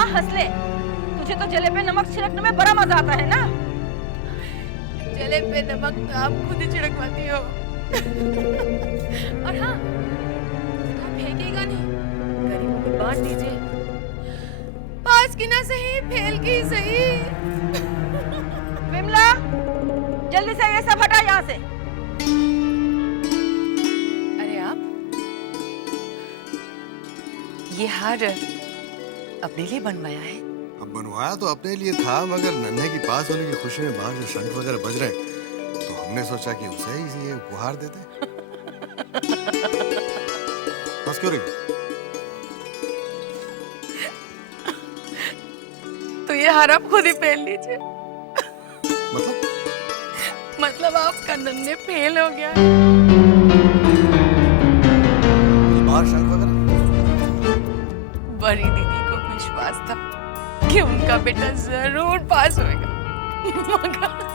हाँ हंस ले, तुझे तो जले पे नमक छिड़कने में बड़ा मजा आता है ना। जले पे नमक तो आप खुद ही छिड़कवाती हो। और हाँ, आप फेंकेगा नहीं, गरीबों को बांट दीजिए। पास की ना सही, फेल की सही। विमला, जल्दी से ये सब हटा यहाँ से। अरे आप, ये हार अपने लिए बनवाया है? अब बनवाया तो अपने लिए था, मगर नन्हे की पास होने की खुशी में बाहर जो शंख वगैरह बज रहे हैं, तो हमने सोचा कि उसे ही ये उपहार दे दें। बस क्यों रही? तो ये हार आप खुद ही पहन लीजिए। मतलब आपका नन्हे फेल हो गया। बाहर शंख वगैरह? बड़ी दीदी को विश्वास था कि उनका बेटा जरूर पास होएगा, मगर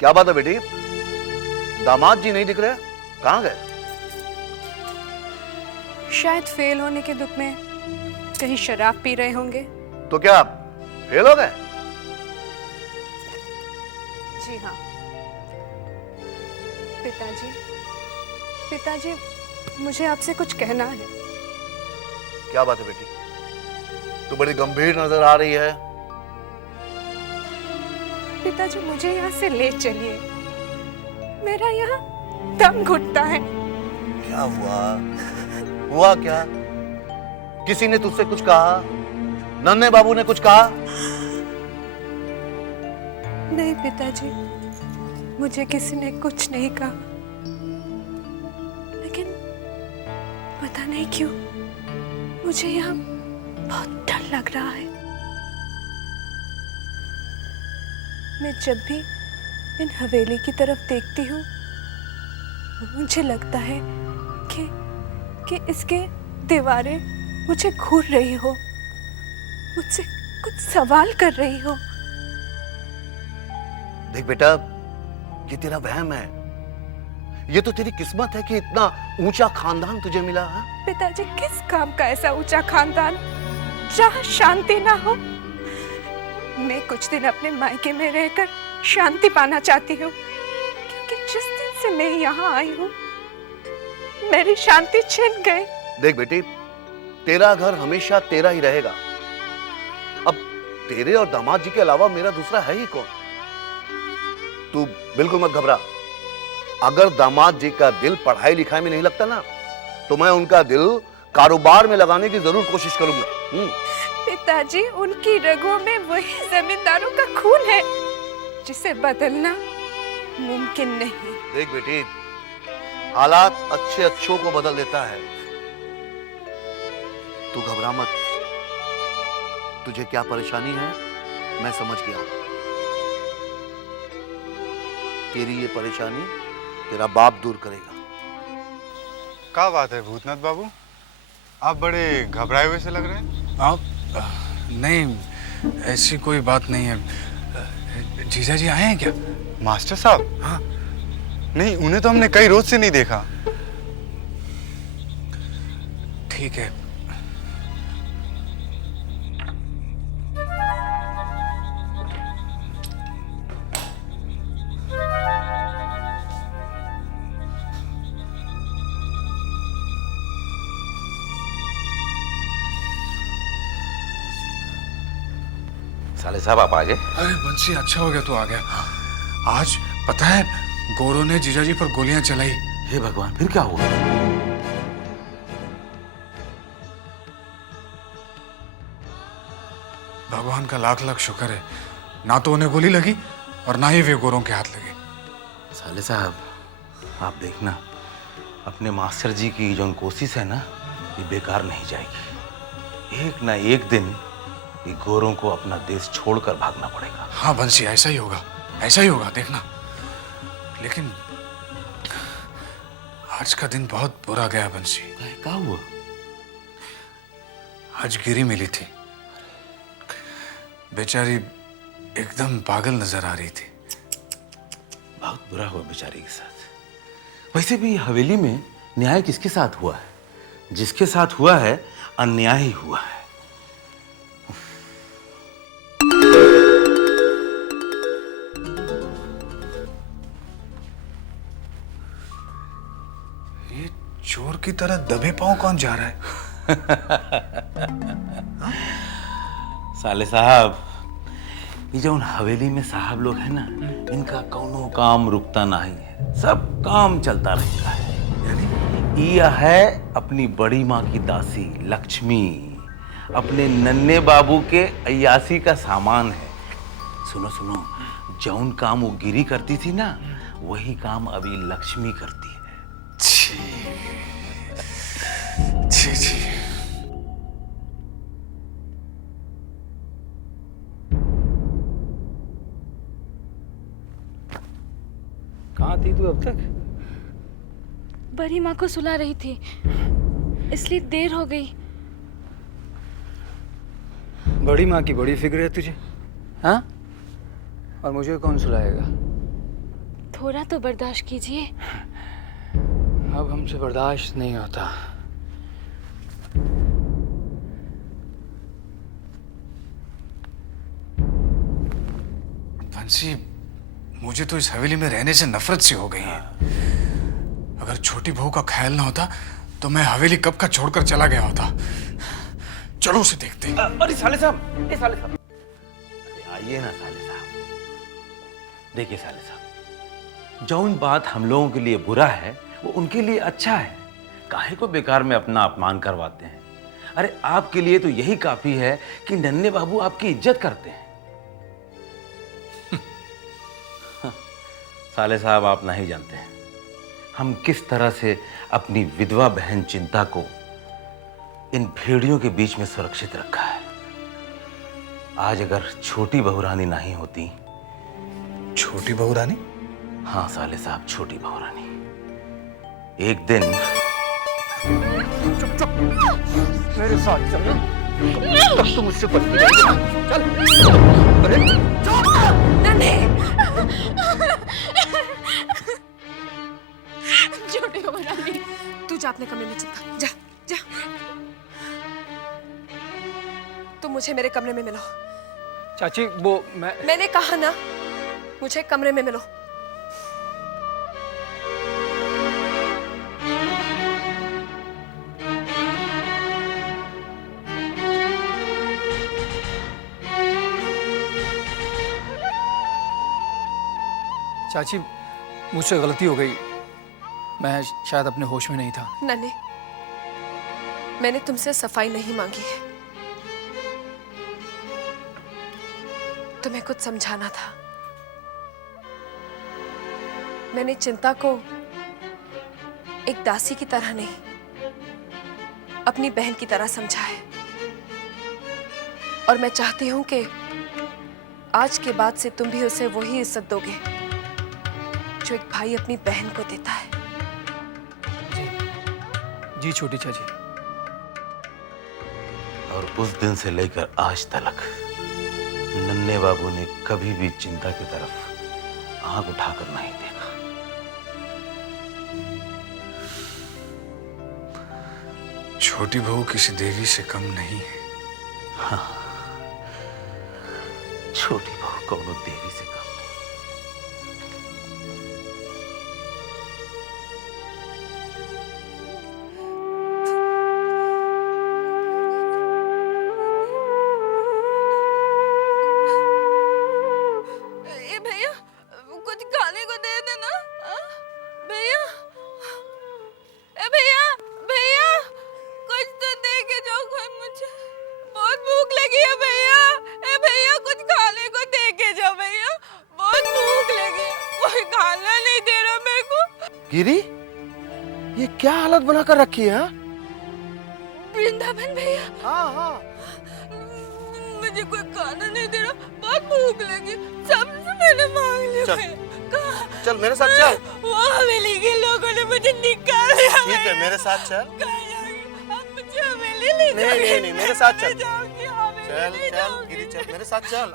क्या बात है बेटी, दामाद जी नहीं दिख रहे, कहाँ गए? शायद फेल होने के दुख में कहीं शराब पी रहे होंगे। तो क्या फेल हो गए? जी हाँ पिताजी, मुझे आपसे कुछ कहना है। क्या बात है बेटी, तू बड़ी गंभीर नजर आ रही है। पिताजी, मुझे यहाँ से ले चलिए, मेरा यहाँ दम घुटता है। क्या हुआ क्या? किसी ने तुझसे कुछ कहा? नन्हे बाबू ने कुछ कहा? नहीं पिताजी, मुझे किसी ने कुछ नहीं कहा, लेकिन पता नहीं क्यों मुझे यहाँ बहुत डर लग रहा है। मैं जब भी इन हवेली की तरफ देखती हूँ, मुझे लगता है कि इसके दीवारें मुझे घूर रही हो, मुझसे कुछ सवाल कर रही हो। देख बेटा, ये तेरा वहम है। ये तो तेरी किस्मत है कि इतना ऊंचा खानदान तुझे मिला है। पिताजी, किस काम का ऐसा ऊंचा खानदान जहाँ शांति ना हो? मैं कुछ दिन अपने मायके में रहकर शांति पाना चाहती हूँ, क्योंकि जिस दिन से मैं यहाँ आई हूँ मेरी शांति छिन गई। देख बेटी, तेरा घर हमेशा तेरा ही रहेगा। अब तेरे और दामाद जी के अलावा मेरा दूसरा है ही कौन? तू बिल्कुल मत घबरा। अगर दामाद जी का दिल पढ़ाई लिखाई में नहीं लगता ना, तो मैं उनका दिल कारोबार में लगाने की जरूर कोशिश करूंगा। पिताजी, उनकी रगों में वही जमींदारों का खून है जिसे बदलना मुमकिन नहीं। देख बेटी, हालात अच्छे अच्छों को बदल देता है। तू घबरा मत। तुझे क्या परेशानी है मैं समझ गया। तेरी ये परेशानी तेरा बाप दूर करेगा। क्या बात है भूतनाथ बाबू, आप बड़े घबराए हुए से लग रहे हैं। आप नहीं, ऐसी कोई बात नहीं है। जीजा जी आए हैं क्या? मास्टर साहब? हाँ। नहीं, उन्हें तो हमने कई रोज से नहीं देखा। ठीक है। साले साहब आप आ गए? अरे बंसी, अच्छा हो गया तू आ गया। आज पता है, गोरों ने जीजाजी पर गोलियां चलाई। हे भगवान, फिर क्या हुआ? भगवान का लाख लाख शुक्र है, ना तो उन्हें गोली लगी और ना ही वे गोरों के हाथ लगे। साले साहब, आप देखना, अपने मास्टर जी की जो कोशिश है ना, ये बेकार नहीं जाएगी। एक ना एक दिन ये गोरों को अपना देश छोड़कर भागना पड़ेगा। हाँ बंसी, ऐसा ही होगा, ऐसा ही होगा, देखना। लेकिन आज का दिन बहुत बुरा गया बंसी। क्या हुआ? आज गिरी मिली थी, बेचारी एकदम पागल नजर आ रही थी। बहुत बुरा हुआ बेचारी के साथ। वैसे भी हवेली में न्याय किसके साथ हुआ है? जिसके साथ हुआ है अन्याय ही हुआ है। ये चोर की तरह दबे पांव कौन जा रहा है? साले साहब, ये जो उन हवेली में साहब लोग हैं ना, इनका कौनो काम रुकता नहीं है, सब काम चलता रहता है। यह है अपनी बड़ी माँ की दासी लक्ष्मी, अपने नन्हे बाबू के अय्यासी का सामान है। सुनो सुनो, जौन काम वो गिरी करती थी ना, वही काम अभी लक्ष्मी करती है। छी छी। कहाँ थी तू अब तक? बड़ी माँ को सुला रही थी, इसलिए देर हो गई। बड़ी माँ की बड़ी फिक्र है तुझे, हाँ? और मुझे कौन सुलाएगा? थोड़ा तो बर्दाश्त कीजिए। अब हमसे बर्दाश्त नहीं होता। बंसी, मुझे तो इस हवेली में रहने से नफरत सी हो गई है। अगर छोटी बहू का ख्याल ना होता तो मैं हवेली कब का छोड़कर चला गया होता। चलो उसे देखते हैं। अरे साले साहब, साले साहब, आइए ना साले साहब। देखिए साले साहब, जौन बात हम लोगों के लिए बुरा है वो उनके लिए अच्छा है। काहे को बेकार में अपना अपमान करवाते हैं? अरे आपके लिए तो यही काफी है कि नन्हे बाबू आपकी इज्जत करते हैं। साले साहब, आप नहीं जानते हैं हम किस तरह से अपनी विधवा बहन चिंता को इन भेड़ियों के बीच में सुरक्षित रखा है। आज अगर छोटी बहू रानी नहीं होती। छोटी बहू रानी? हाँ साले साहब, छोटी बहू रानी। एक दिन चुप चुप, मेरे साथ चल। तब तो मुझसे बचती रहेगी। चल। अरे नन्हे, छोटी बहू रानी, तू जा अपने कमरे में, चिंता जा जा। तुम मुझे मेरे कमरे में मिलो। चाची, वो मैंने कहा ना, मुझे कमरे में मिलो। चाची, मुझसे गलती हो गई। मैं शायद अपने होश में नहीं था। नन्हे, मैंने तुमसे सफाई नहीं मांगी है, तुम्हें कुछ समझाना था। मैंने चिंता को एक दासी की तरह नहीं, अपनी बहन की तरह समझा है। और मैं चाहती हूं कि आज के बाद से तुम भी उसे वही इज्जत दोगे जो एक भाई अपनी बहन को देता है। जी छोटी चाची। और उस दिन से लेकर आज तक नन्हे बाबू ने कभी भी चिंता की तरफ आंख उठाकर नहीं देखा। छोटी बहू किसी देवी से कम नहीं है। हाँ, छोटी बहू कौनो देवी से कम ए भैया, कुछ खाने को दे देना। भैया, ए भैया, भैया, कुछ तो दे के जाओ कोई, मुझे बहुत भूख लगी है भैया। ए भैया, कुछ खाने को दे के जाओ भैया, बहुत भूख लगी है। कोई खाना नहीं दे रहा मेरे को। गिरी, ये क्या हालत बनाकर रखी है? वृंदावन भैया, हाँ हाँ, मुझे कोई खाना नहीं दे रहा, बहुत भूख लगी, सबसे मैंने मांग लिया। चल। भैया, चल मेरे साथ चल। वो हवेली के लोगों ने मुझे निकाल दिया। ठीक है मेरे साथ चल। कहाँ जाऊंगी? अब मुझे हवेली ले नहीं नहीं नहीं मेरे साथ चल। जाऊंगी, हवेली चल ले चल जाऊंगी। गिरी चल मेरे साथ चल।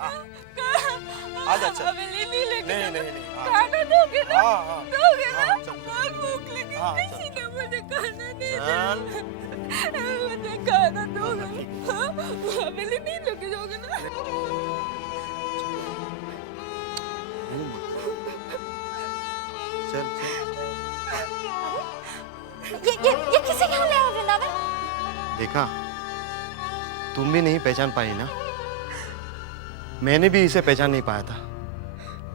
आजा चल। हवेली नहीं लेके नहीं जाऊंगी। नहीं नहीं हाँ, खाना दोगे ना? हाँ, हाँ। दोगे ना? हाँ, चल। बहुत भूख लगी। हाँ, चल, किसी ने मुझे खाना नहीं चल। दिया। मुझे खाना दोगे? हाँ? हवेली नहीं लेके जाओगे ना? चल चल। ये किसे यहाँ ले आया वृंदावन? देखा, तुम भी नहीं पहचान पाई ना। मैंने भी इसे पहचान नहीं पाया था।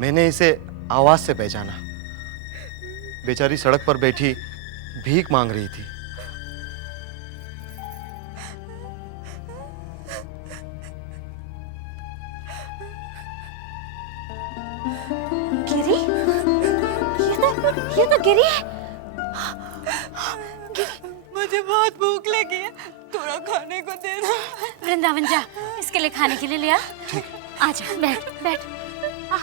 मैंने इसे आवाज से पहचाना। बेचारी सड़क पर बैठी भीख मांग रही थी। गिरी? ये तो गिरी है। मुझे बहुत भूख लगी है, थोड़ा खाने को दे दो। वृंदावन जा, इसके लिए खाने के लिए ले आ। ठीक है। आजा, बैठ बैठ। आ।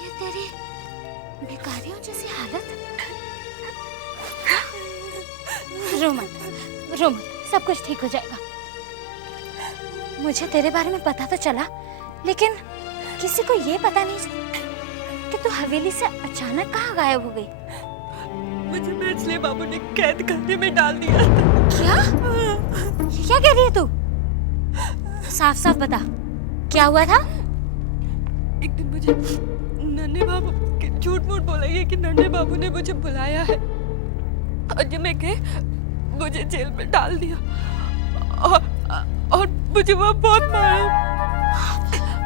ये तेरी भिखारियों जैसी हालत। रो मत, सब कुछ ठीक हो जाएगा। मुझे तेरे बारे में पता तो चला, लेकिन किसी को ये पता नहीं कि तू हवेली से अचानक कहाँ गायब हो गई। मुझे मैचले बाबू ने कैद खाने में डाल दिया था। क्या कह रही है तू? साफ साफ बता, क्या हुआ था? एक दिन मुझे नन्हे बाबू झूठ मूठ बोला ये कि नन्हे बाबू ने मुझे बुलाया है और जब मैं गए मुझे जेल में डाल दिया और मुझे वहाँ बहुत मारा।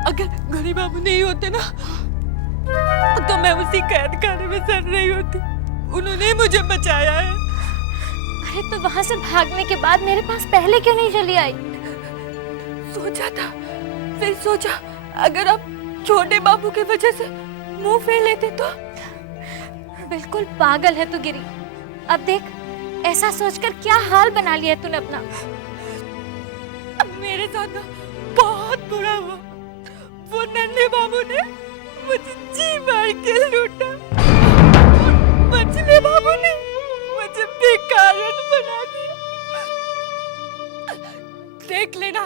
अगर गरी बाबू नहीं होते ना तो मैं उसी कैद खाने में सड़ रही होती। उन्होंने मुझे बचाया है। अरे तो वहां से भागने के बाद मेरे पास पहले क्यों नहीं चली आई? सोचा था, फिर सोचा अगर आप छोटे बाबू की वजह से मुंह फेर लेते तो। बिल्कुल पागल है तू गिरी। अब देख, ऐसा सोचकर क्या हाल बना लिया तूने अपना। अब मेरे साथ ना बहुत बुरा हुआ। वो नन्हे बाबू ने मुझे जी मार के लूटा। मछली बाबू ने मुझे बेकारण बना दिया। देख लेना,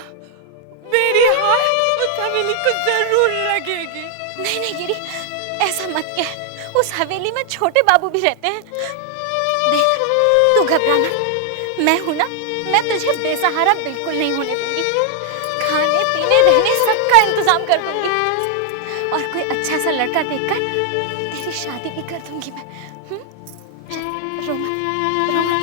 मेरी हार उस हवेली को जरूर लगेगी। नहीं गिरी, ऐसा मत कह। उस हवेली में छोटे बाबू भी रहते हैं। देख, तू घबरा मत। मैं हूं ना, मैं तुझे बेसहारा बिल्कुल नहीं होने दूंगी। खाने पीने रहने सबका इंतजाम कर दूंगी और कोई अच्छा सा लड़का देखकर तेरी शादी भी कर दूंगी मैं। चल, रो मत, रो मत।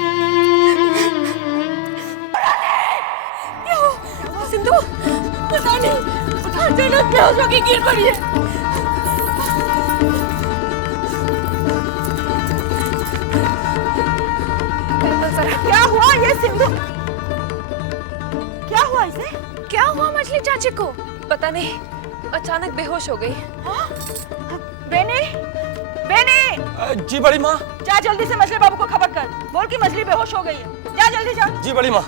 सिंधु, पता नहीं अचानक बेहोश होके गिर पड़ी है। क्या हुआ ये सिंधु? क्या हुआ इसे? क्या हुआ मछली चाची को? पता नहीं, अचानक बेहोश हो गई। बेनी, बेनी! जी बड़ी माँ। जा जल्दी से मछली बाबू को खबर कर। बोल कि मछली बेहोश हो गई है। जा जल्दी जा। जी बड़ी माँ।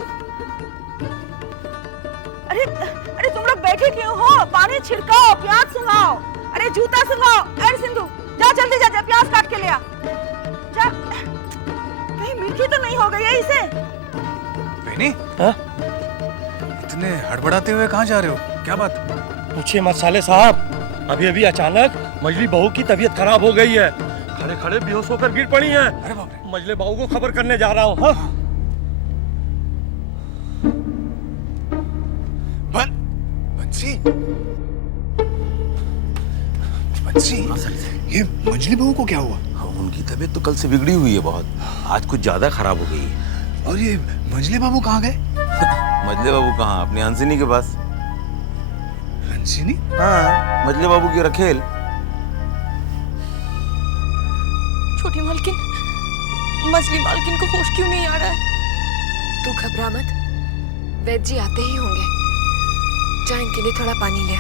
अरे अरे तुम लोग बैठे क्यों हो? पानी छिड़काओ, प्याज सुंघाओ, अरे जूता सुंघाओ। अरे सिंधु, जा जल्दी जा, प्याज काट के ले आ। जा, कहीं मीठी तो नहीं हो गई है इसे? बेनी, इतने हड़बड़ाते हुए कहाँ जा रहे हो? क्या बात? पूछिए मत साले साहब, अभी अभी अचानक मजली बहू की तबीयत खराब हो गई है। खड़े खड़े बेहोश होकर गिर पड़ी है। अरे बाप रे। मजले बहू को खबर करने जा रहा हूँ। हाँ? बंसी, बंसी, ये मंजली बहू को क्या हुआ? उनकी तबीयत तो कल से बिगड़ी हुई है बहुत। आज कुछ ज्यादा खराब हो गई है। और ये मंजली बाबू कहाँ गए? मजले बाबू कहाँ? अपनी हंसिनी के पास। हंसिनी? हाँ, मजले बाबू की रखेल। छोटी मालकिन, मछली मालकिन को होश क्यों नहीं आ रहा है? तू घबरा मत, वैद्य जी आते ही होंगे। जा इनके लिए थोड़ा पानी ले आ।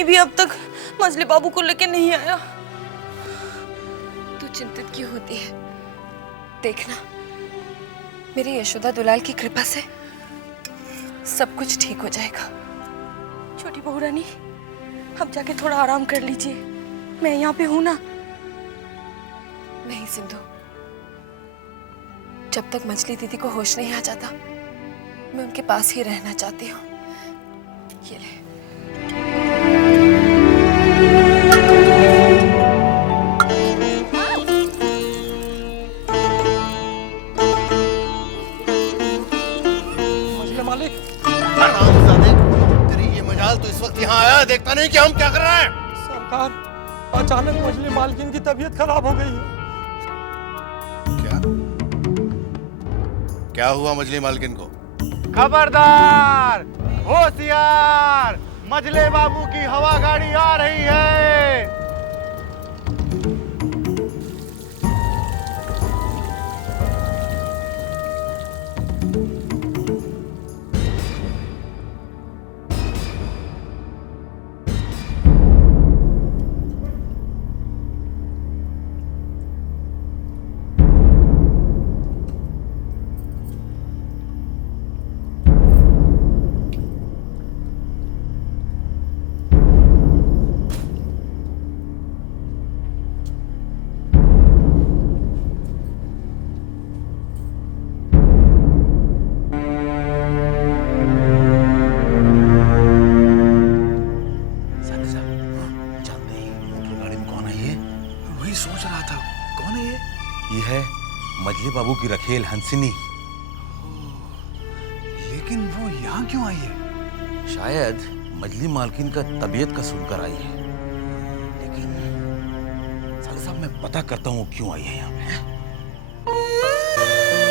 रानी भी अब तक मजली बाबू को लेके नहीं आया। तू चिंतित क्यों होती है? देखना, मेरी यशोदा दुलाल की कृपा से सब कुछ ठीक हो जाएगा। छोटी बहू रानी, अब जाके थोड़ा आराम कर लीजिए, मैं यहाँ पे हूं ना। नहीं सिंधु, जब तक मछली दीदी को होश नहीं आ जाता मैं उनके पास ही रहना चाहती हूँ। ये ले। मछली मालिक, हरामजादे, तेरी ये मजाल तो इस वक्त यहाँ आया, देखता नहीं कि हम क्या कर रहे हैं। सरकार अचानक मछली मालकिन की तबीयत खराब हो गई है। क्या हुआ मछली मालकिन को? खबरदार, होशियार, मजले बाबू की हवा गाड़ी आ रही है। सोच रहा था, कौन है ये है मजली बाबू की रखेल हंसिनी। लेकिन वो यहाँ क्यों आई है? शायद मजली मालकिन का तबीयत का सुनकर आई है, लेकिन साले साहब मैं पता करता हूँ क्यों आई है यहाँ पे।